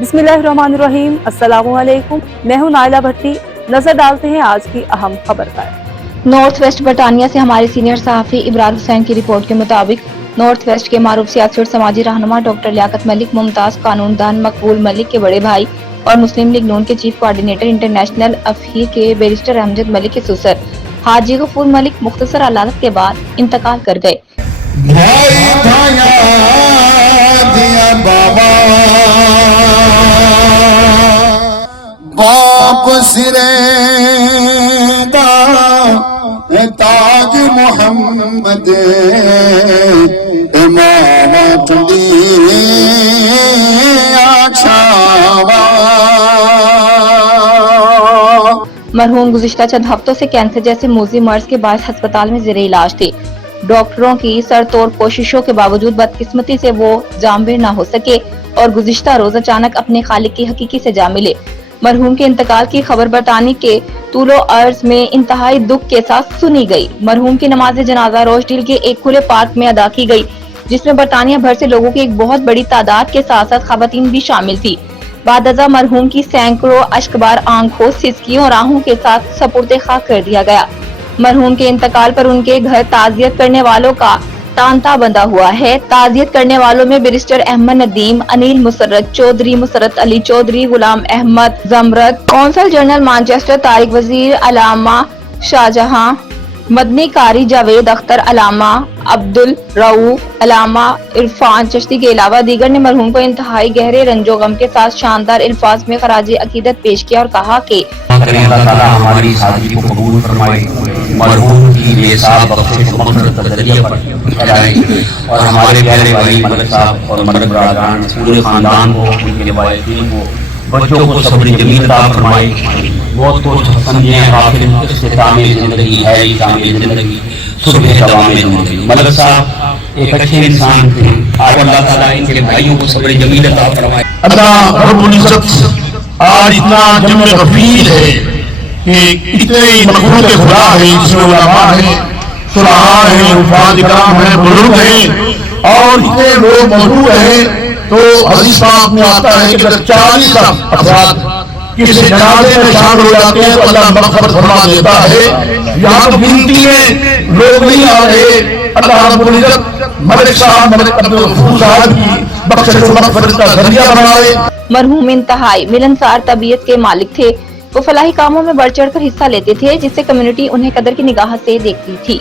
बिस्मिल्लाहिर्रहमानिर्रहीम, अस्सलामु अलैकुम। मैं हूं नाइला भट्टी। नजर डालते हैं आज की अहम खबर पर। नॉर्थ वेस्ट बटानिया से हमारे सीनियर सहाफी इब्रार हुसैन की रिपोर्ट के मुताबिक नॉर्थ वेस्ट के मारूफ सियासी और समाजी रहनुमा डॉक्टर लियाकत मलिक, मुमताज कानूनदान मकबूल मलिक के बड़े भाई और मुस्लिम लीग नून के चीफ कोऑर्डिनेटर इंटरनेशनल अफीर के बैरिस्टर अहमद मलिक के ससुर हाजी गफूर मलिक मुख्तसर अदालत के बाद इंतकाल कर गए। बाप सिरे ताज मोहम्मद इमामत दी आछावा। मरहूम गुज़िश्ता चंद हफ्तों से कैंसर जैसे मोज़ी मर्ज के बाद अस्पताल में ज़ेरे इलाज थे। डॉक्टरों की सरतोड़ कोशिशों के बावजूद बदकिस्मती से वो जामबिर न हो सके और गुज़िश्ता रोज अचानक अपने खालिक की हकीकी से जा मिले। मरहूम के इंतकाल की खबर बरतानी के तूलो अर्ज में इंतहाई दुख के साथ सुनी गई। मरहूम की नमाज जनाजा रोशडील के एक खुले पार्क में अदा की गई, जिसमें बरतानिया भर से लोगों की एक बहुत बड़ी तादाद के साथ साथ खवातीन भी शामिल थी। बाद अज़ा मरहूम की सैकड़ों अश्कबार आंखों, सिसकियों और आहों के साथ सपुर्दे खाक कर दिया गया। मरहूम के इंतकाल पर उनके घर ताज़ियत करने वालों का तांता बंधा हुआ है। ताज़ियत करने वालों में barrister Ahmed Nadeem, Anil Musarrat Chaudhry, Musarrat Ali Chaudhry, Ghulam Ahmed Jamrat, consul general Manchester Tariq Wazir, Allama Shahjahan, Madani कारी जावेद अख्तर, अलामा अब्दुल रऊफ, अलामा इरफान चिश्ती के अलावा दीगर ने मरहूम को इंतहाई गहरे रंजो गम के साथ शानदार अल्फाज में खराज अकीदत पेश किया और कहा कि अल्लाह ताला हमारी सादगी को कबूल फरमाए, मरहूम की बेसाब बख्शिश मग़फ़िरत का ज़रिया बनाए और हमारे प्यारे भाई मलिक साहब और मलिक बरादरान पूरे खानदान को, उनके वालिदैन को, बच्चों को सब्र जमील अता फरमाए। बहुत कुछ समझे आखिर इख्तिताम ज़िंदगी है, इख्तिताम ज़िंदगी सुबह दवाम ज़िंदगी। मलिक साहब एक अच्छे इंसान थे। आज अल्लाह ताला इनके भाइयों को सब्र जमील अता फरमाए। अल्लाह रब्बुल इज़्ज़त आज इतना जम गफीर है कि इतने मखलूक खुदा है, इसमें उलमा है, सुलहा है, उफाद इकराम है, बुजुर्ग है और इतने लोग मौजूद हैं। तो हदीस पाक में आता है कि 40 अफराद किसी जनाजे में शामिल हो जाते हैं तो अल्लाह मग़फ़िरत फरमा देता है। यहाँ तो गिनती में लोग नहीं आ रहे। अल्लाह रब्बुल इज़्ज़त मलिक साहब, मलिक अब्दुल गफूर साहब की बख्शिश और मग़फ़िरत का ज़रिया बनाए। मरहूम इंतहाई मिलनसार तबीयत के मालिक थे। वो फलाही कामों में बढ़ चढ़ कर हिस्सा लेते थे, जिससे कम्युनिटी उन्हें कदर की निगाह से देखती थी।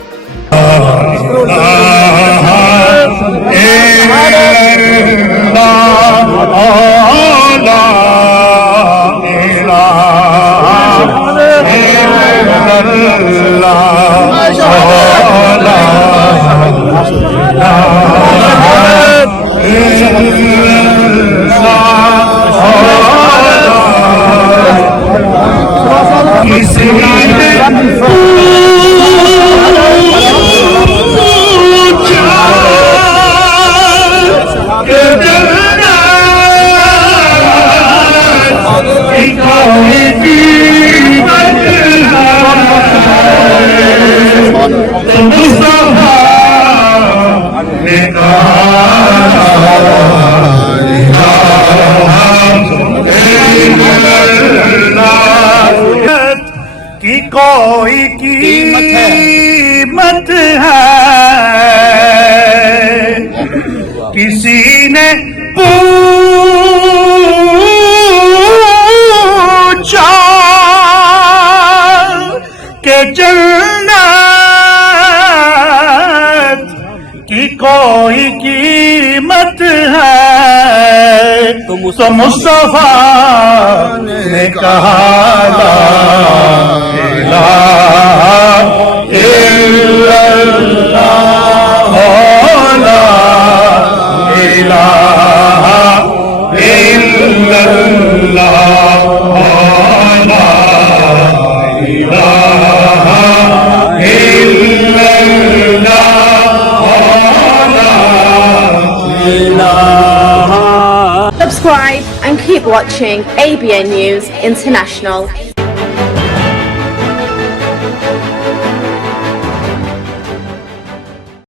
की कोई कीमत है, किसी ने पूछा कि जन्नत की कोई कीमत है, तो मुस्तफा ने कहा ला इलाहा इल्लल्लाह, ला इलाहा इल्लल्लाह, ला इलाहा इल्लल्लाह। Subscribe and keep watching ABN News International.